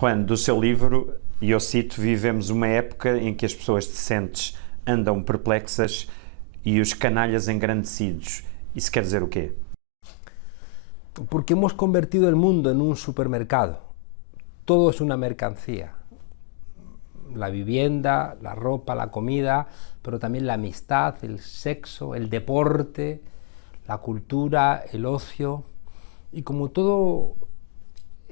Juan, do seu livro, e eu cito, vivemos uma época em que as pessoas decentes andam perplexas e os canalhas engrandecidos. Isso quer dizer o quê? Porque hemos convertido el mundo en un supermercado. Todo es una mercancía. La vivienda, la ropa, la comida, pero también la amistad, el sexo, el deporte, la cultura, el ocio. Y como todo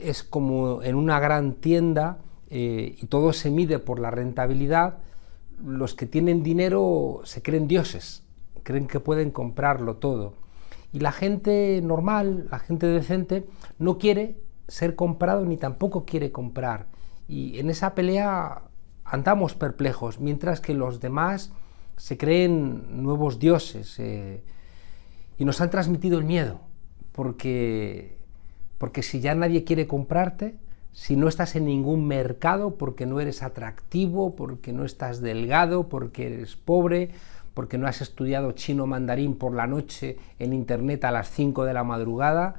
es como en una gran tienda y todo se mide por la rentabilidad, los que tienen dinero se creen dioses, creen que pueden comprarlo todo. Y la gente normal, la gente decente, no quiere ser comprado ni tampoco quiere comprar. Y en esa pelea andamos perplejos, mientras que los demás se creen nuevos dioses y nos han transmitido el miedo, porque si ya nadie quiere comprarte, si no estás en ningún mercado, porque no eres atractivo, porque no estás delgado, porque eres pobre, porque no has estudiado chino mandarín por la noche en internet a las 5 de la madrugada,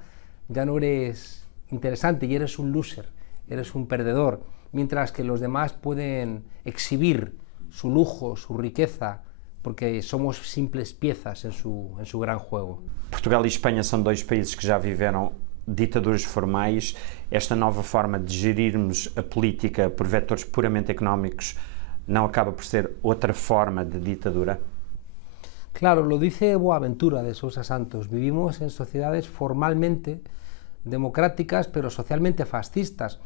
ya no eres interesante y eres un loser, eres un perdedor, mientras que los demás pueden exhibir su lujo, su riqueza, porque somos simples piezas en su gran juego. Portugal e Espanha são dois países que já viveram ditaduras formais. Esta nova forma de gerirmos a política por vetores puramente económicos não acaba por ser outra forma de ditadura? Claro, lo dice Boaventura de Sousa Santos, vivimos en sociedades formalmente democráticas, pero socialmente fascistas.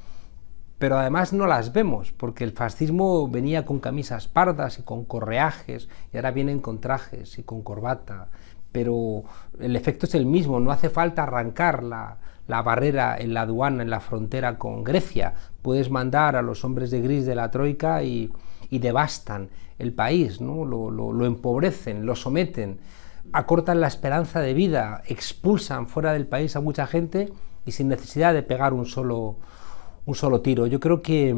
Pero además no las vemos, porque el fascismo venía con camisas pardas y con correajes, y ahora vienen con trajes y con corbata, pero el efecto es el mismo, no hace falta arrancar la barrera en la aduana, en la frontera con Grecia, puedes mandar a los hombres de gris de la troika y devastan el país, ¿no? Lo empobrecen, lo someten, acortan la esperanza de vida, expulsan fuera del país a mucha gente y sin necesidad de pegar un solo tiro. Yo creo que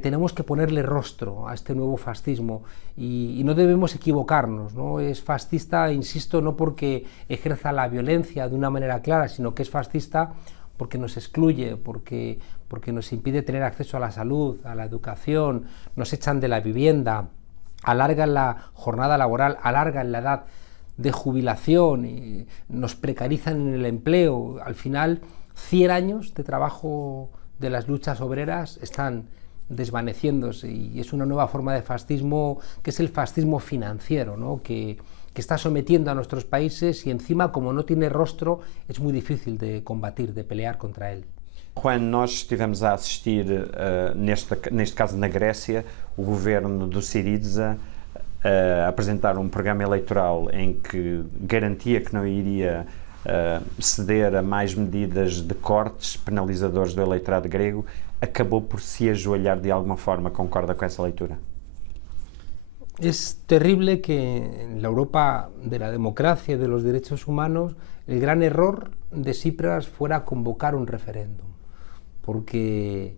tenemos que ponerle rostro a este nuevo fascismo y no debemos equivocarnos, ¿no? Es fascista, insisto, no porque ejerza la violencia de una manera clara, sino que es fascista porque nos excluye, porque nos impide tener acceso a la salud, a la educación, nos echan de la vivienda, alargan la jornada laboral, alargan la edad de jubilación, y nos precarizan en el empleo. Al final, 100 años de trabajo de las luchas obreras están desvaneciéndose y es una nueva forma de fascismo que es el fascismo financiero, ¿no? que está sometiendo a nuestros países y encima, como no tiene rostro, es muy difícil de combatir, de pelear contra él. Juan, nós estivemos a assistir, neste caso na Grécia, o governo do Syriza a apresentar um programa eleitoral em que garantia que não iria ceder a mais medidas de cortes penalizadores do eleitorado grego, acabou por se ajoelhar de alguma forma. Concorda com essa leitura? Es terrible que en la Europa de la democracia y de los derechos humanos el gran error de Tsipras fuera convocar un referéndum, porque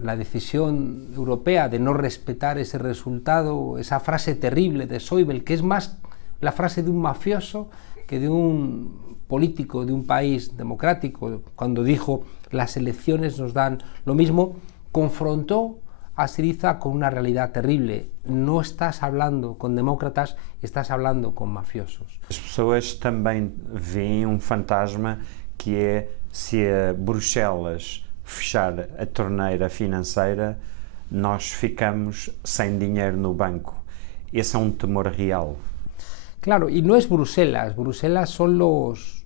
la decisión europea de no respetar ese resultado, esa frase terrible de Schäuble, que es más la frase de un mafioso que de un político de un país democrático, cuando dijo las elecciones nos dan lo mismo, confrontó a Syriza con una realidad terrible. No estás hablando con demócratas, estás hablando con mafiosos. As pessoas também veem fantasma que é se a Bruxelas fechar a torneira financeira, nós ficamos sem dinheiro no banco. Esse é temor real. Claro, y no es Bruselas. Bruselas son los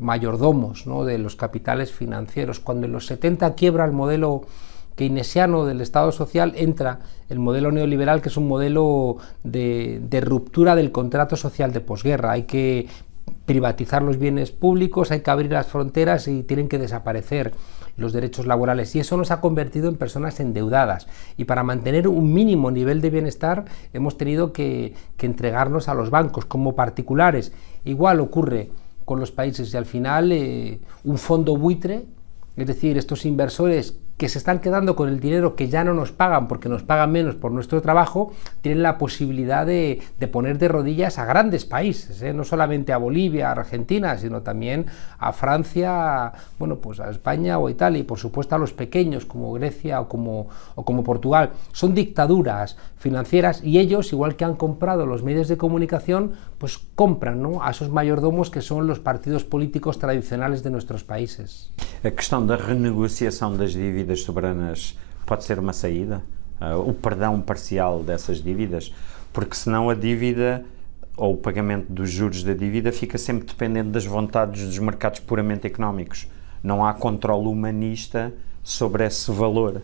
mayordomos, ¿no?, de los capitales financieros. Cuando en los 70 quiebra el modelo keynesiano del Estado social, entra el modelo neoliberal, que es un modelo de ruptura del contrato social de posguerra. Hay que privatizar los bienes públicos, hay que abrir las fronteras y tienen que desaparecer los derechos laborales, y eso nos ha convertido en personas endeudadas, y para mantener un mínimo nivel de bienestar hemos tenido que entregarnos a los bancos como particulares. Igual ocurre con los países y al final un fondo buitre, es decir, estos inversores que se están quedando con el dinero que ya no nos pagan porque nos pagan menos por nuestro trabajo, tienen la posibilidad de poner de rodillas a grandes países, no solamente a Bolivia, a Argentina, sino también a Francia, bueno, pues a España o a Italia, y por supuesto a los pequeños como Grecia o como Portugal. Son dictaduras financieras y ellos, igual que han comprado los medios de comunicación, pues compran, ¿no?, a esos mayordomos que son los partidos políticos tradicionales de nuestros países. A questão da renegociação das dívidas soberanas pode ser uma saída? O perdão parcial dessas dívidas? Porque senão a dívida ou o pagamento dos juros da dívida fica sempre dependente das vontades dos mercados puramente económicos. Não há controle humanista sobre esse valor.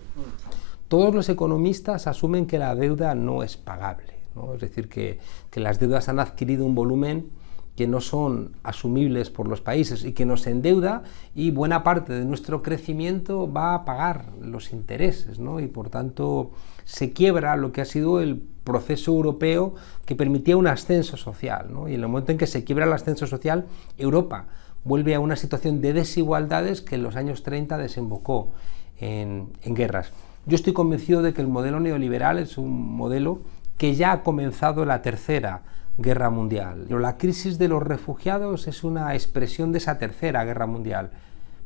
Todos los economistas asumen que la deuda no es pagable, ¿no? Es decir, que las deudas han adquirido un volumen que no son asumibles por los países y que nos endeuda, y buena parte de nuestro crecimiento va a pagar los intereses, ¿no? Y por tanto se quiebra lo que ha sido el proceso europeo que permitía un ascenso social, ¿no? Y en el momento en que se quiebra el ascenso social, Europa vuelve a una situación de desigualdades que en los años 30 desembocó en guerras. Yo estoy convencido de que el modelo neoliberal es un modelo que ya ha comenzado la Tercera Guerra Mundial. Pero la crisis de los refugiados es una expresión de esa Tercera Guerra Mundial.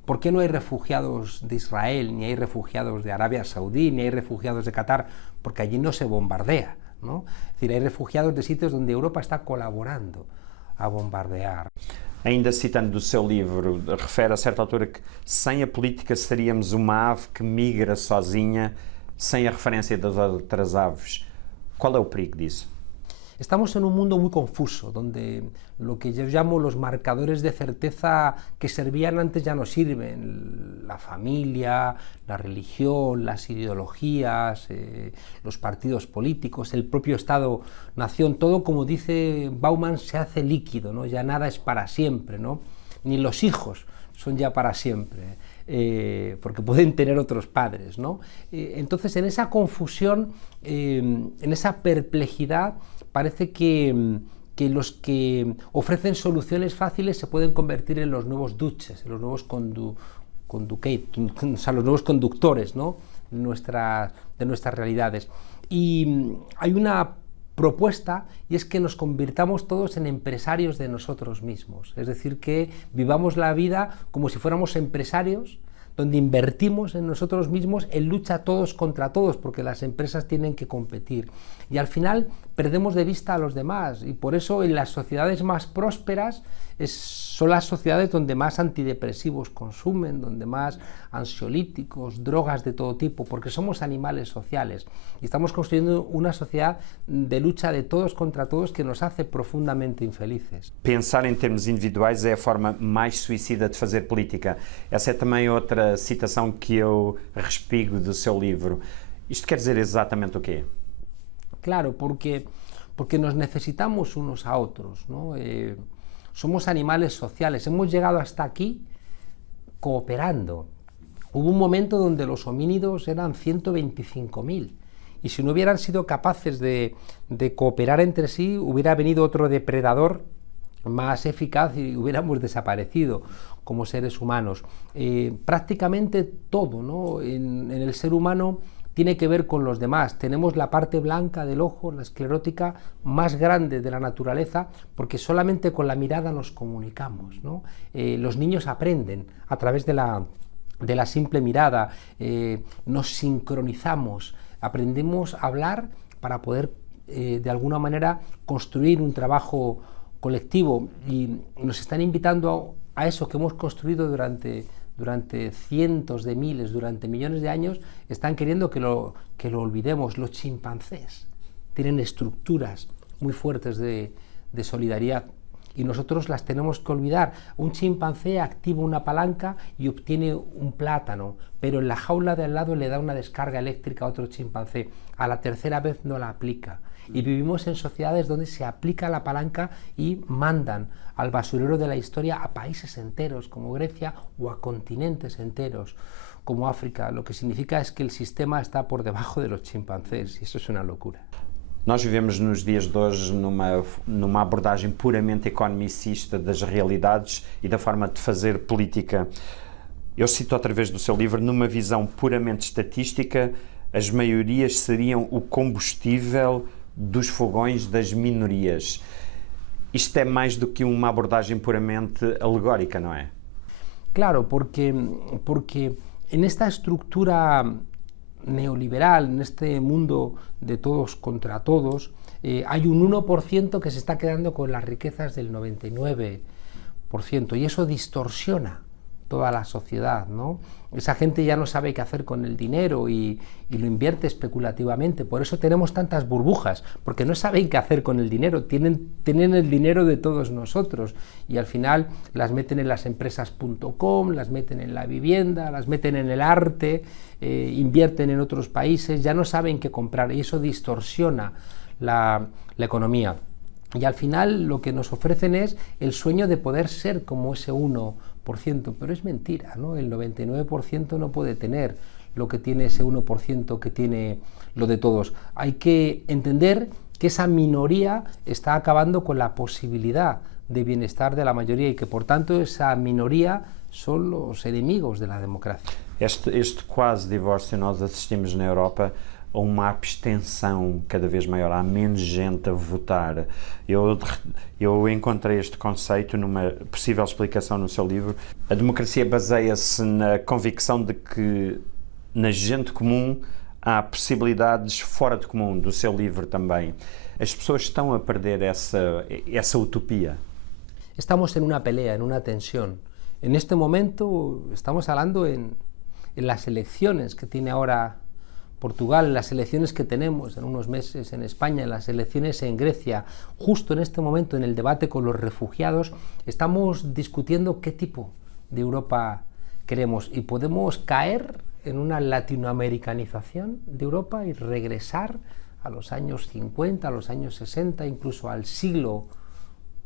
¿Por qué no hay refugiados de Israel, ni hay refugiados de Arabia Saudí, ni hay refugiados de Qatar? Porque allí no se bombardea, ¿no? Es decir, hay refugiados de sitios donde Europa está colaborando a bombardear. Ainda citando do seu livro, refere a certa altura que sem a política seríamos uma ave que migra sozinha, sem a referência das outras aves. Qual é o perigo disso? Estamos en un mundo muy confuso, donde lo que yo llamo los marcadores de certeza que servían antes ya no sirven. La familia, la religión, las ideologías, los partidos políticos, el propio Estado-nación, todo, como dice Bauman, se hace líquido, ¿no? Ya nada es para siempre, ¿no? Ni los hijos son ya para siempre, porque pueden tener otros padres, ¿no? Entonces, en esa confusión, en esa perplejidad, parece que los que ofrecen soluciones fáciles se pueden convertir en los nuevos duces, en los nuevos los nuevos conductores, ¿no?, de nuestras realidades. Y hay una propuesta, y es que nos convirtamos todos en empresarios de nosotros mismos, es decir, que vivamos la vida como si fuéramos empresarios, donde invertimos en nosotros mismos en lucha todos contra todos, porque las empresas tienen que competir. Y al final perdemos de vista a los demás, y por eso en las sociedades más prósperas son las sociedades donde más antidepresivos consumen, donde más ansiolíticos, drogas de todo tipo, porque somos animales sociales y estamos construyendo una sociedad de lucha de todos contra todos que nos hace profundamente infelices. Pensar em termos individuais é a forma mais suicida de fazer política. Essa é também outra citação que eu respigo do seu livro. Isto quer dizer exatamente o quê? Claro, porque nos necesitamos unos a otros, ¿no? Somos animales sociales, hemos llegado hasta aquí cooperando. Hubo un momento donde los homínidos eran 125.000, y si no hubieran sido capaces de cooperar entre sí, hubiera venido otro depredador más eficaz y hubiéramos desaparecido como seres humanos. Prácticamente todo, ¿no?, en el ser humano tiene que ver con los demás. Tenemos la parte blanca del ojo, la esclerótica, más grande de la naturaleza, porque solamente con la mirada nos comunicamos, ¿no? Los niños aprenden a través de la simple mirada, nos sincronizamos, aprendemos a hablar para poder de alguna manera construir un trabajo colectivo, y nos están invitando a eso que hemos construido durante cientos de miles, durante millones de años. Están queriendo que lo olvidemos. Los chimpancés tienen estructuras muy fuertes de solidaridad y nosotros las tenemos que olvidar. Un chimpancé activa una palanca y obtiene un plátano, pero en la jaula de al lado le da una descarga eléctrica a otro chimpancé. A la tercera vez no la aplica. Y vivimos en sociedades donde se aplica la palanca y mandan al basurero de la historia a países enteros como Grecia o a continentes enteros como África. Lo que significa es que el sistema está por debajo de los chimpancés, y eso es una locura. Nós vivemos nos dias de hoje numa abordagem puramente economicista das realidades e da forma de fazer política. Eu cito outra vez do seu livro, numa visão puramente estatística, as maiorias seriam o combustível dos fogões das minorias. Isto é mais do que uma abordagem puramente alegórica, não é? Claro, porque en esta estructura neoliberal, en este mundo de todos contra todos, hay un 1% que se está quedando con las riquezas del 99%, y eso distorsiona toda la sociedad, ¿no? Esa gente ya no sabe qué hacer con el dinero y lo invierte especulativamente. Por eso tenemos tantas burbujas, porque no saben qué hacer con el dinero. Tienen el dinero de todos nosotros y al final las meten en las empresas.com, las meten en la vivienda, las meten en el arte, invierten en otros países, ya no saben qué comprar y eso distorsiona la economía. Y al final lo que nos ofrecen es el sueño de poder ser como ese 1%, pero es mentira, ¿no? El 99% no puede tener lo que tiene ese 1% que tiene lo de todos. Hay que entender que esa minoría está acabando con la posibilidad de bienestar de la mayoría y que por tanto esa minoría son los enemigos de la democracia. Este quase divórcio nós assistimos na Europa a uma abstenção cada vez maior, há menos gente a votar. Eu encontrei este conceito numa possível explicação no seu livro. A democracia baseia-se na convicção de que na gente comum há possibilidades fora de comum, do seu livro também. As pessoas estão a perder essa utopia. Estamos en una pelea, en una tensión. En este momento estamos hablando en las elecciones que tiene ahora Portugal, en las elecciones que tenemos en unos meses en España, en las elecciones en Grecia, justo en este momento en el debate con los refugiados, estamos discutiendo qué tipo de Europa queremos y podemos caer en una latinoamericanización de Europa y regresar a los años 50, a los años 60, incluso al siglo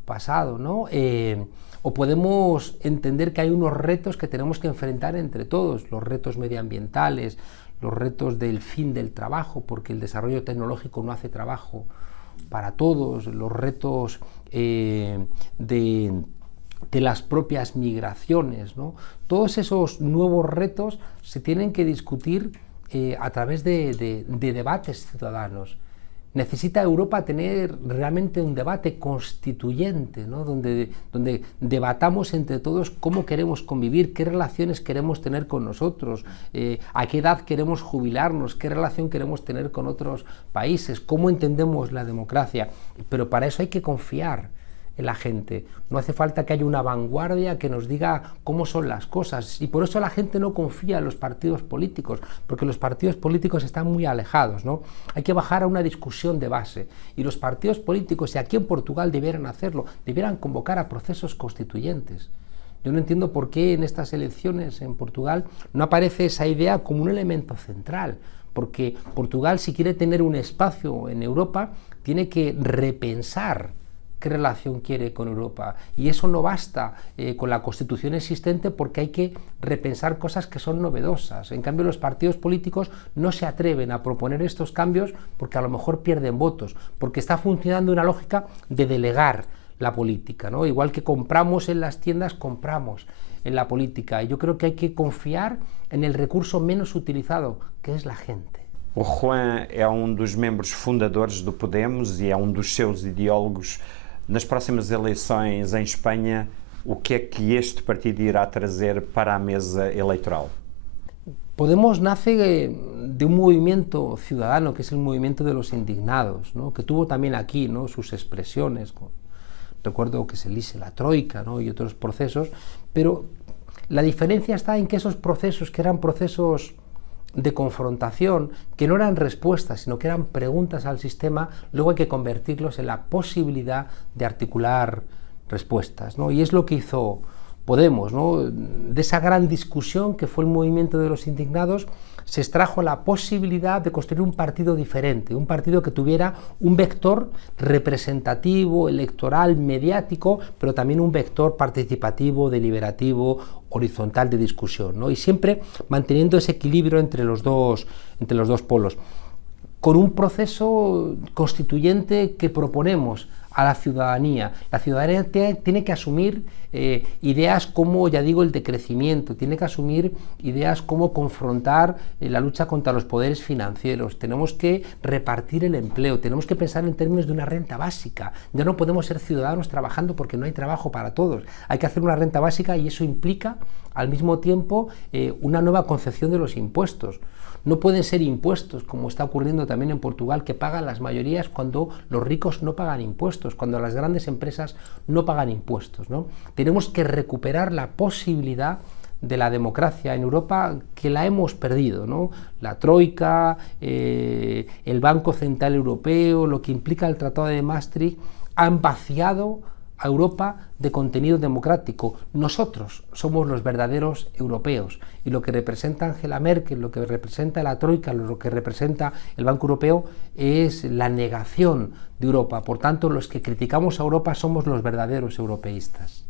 pasado, ¿no? O podemos entender que hay unos retos que tenemos que enfrentar entre todos, los retos medioambientales, los retos del fin del trabajo, porque el desarrollo tecnológico no hace trabajo para todos, los retos de las propias migraciones, ¿no? Todos esos nuevos retos se tienen que discutir a través de debates ciudadanos. Necesita Europa tener realmente un debate constituyente, ¿no? donde debatamos entre todos cómo queremos convivir, qué relaciones queremos tener con nosotros, a qué edad queremos jubilarnos, qué relación queremos tener con otros países, cómo entendemos la democracia. Pero para eso hay que confiar en la gente. No hace falta que haya una vanguardia que nos diga cómo son las cosas y por eso la gente no confía en los partidos políticos, porque los partidos políticos están muy alejados, ¿no? Hay que bajar a una discusión de base y los partidos políticos, y aquí en Portugal debieran hacerlo, debieran convocar a procesos constituyentes. Yo no entiendo por qué en estas elecciones en Portugal no aparece esa idea como un elemento central, porque Portugal, si quiere tener un espacio en Europa, tiene que repensar qué relación quiere con Europa, y eso no basta con la Constitución existente, porque hay que repensar cosas que son novedosas. En cambio, los partidos políticos no se atreven a proponer estos cambios porque a lo mejor pierden votos, porque está funcionando una lógica de delegar la política, ¿no? Igual que compramos en las tiendas, compramos en la política, y yo creo que hay que confiar en el recurso menos utilizado, que es la gente. O Juan é dos membros fundadores do Podemos e é dos seus ideólogos. Nas próximas eleições em Espanha, o que é que este partido irá trazer para a mesa eleitoral? Podemos nace de un movimiento ciudadano, que es el movimiento de los indignados, ¿no? Que tuvo también aquí, ¿no? Sus expresiones. Recuerdo que se elige la Troika, ¿no? Y otros procesos, pero la diferencia está en que esos procesos, que eran procesos de confrontación, que no eran respuestas, sino que eran preguntas al sistema, luego hay que convertirlos en la posibilidad de articular respuestas, ¿no? Y es lo que hizo Podemos, ¿no? De esa gran discusión que fue el movimiento de los indignados, se extrajo la posibilidad de construir un partido diferente, un partido que tuviera un vector representativo, electoral, mediático, pero también un vector participativo, deliberativo, horizontal de discusión, ¿no? Y siempre manteniendo ese equilibrio entre los dos polos, con un proceso constituyente que proponemos a la ciudadanía. La ciudadanía tiene que asumir ideas como, ya digo, el decrecimiento, tiene que asumir ideas como confrontar la lucha contra los poderes financieros, tenemos que repartir el empleo, tenemos que pensar en términos de una renta básica, ya no podemos ser ciudadanos trabajando porque no hay trabajo para todos, hay que hacer una renta básica y eso implica al mismo tiempo una nueva concepción de los impuestos. No pueden ser impuestos, como está ocurriendo también en Portugal, que pagan las mayorías cuando los ricos no pagan impuestos, cuando las grandes empresas no pagan impuestos, ¿no? Tenemos que recuperar la posibilidad de la democracia en Europa, que la hemos perdido, ¿no? La Troika, el Banco Central Europeo, lo que implica el Tratado de Maastricht, han vaciado a Europa de contenido democrático. Nosotros somos los verdaderos europeos y lo que representa Angela Merkel, lo que representa la Troika, lo que representa el Banco Europeo es la negación de Europa. Por tanto, los que criticamos a Europa somos los verdaderos europeístas.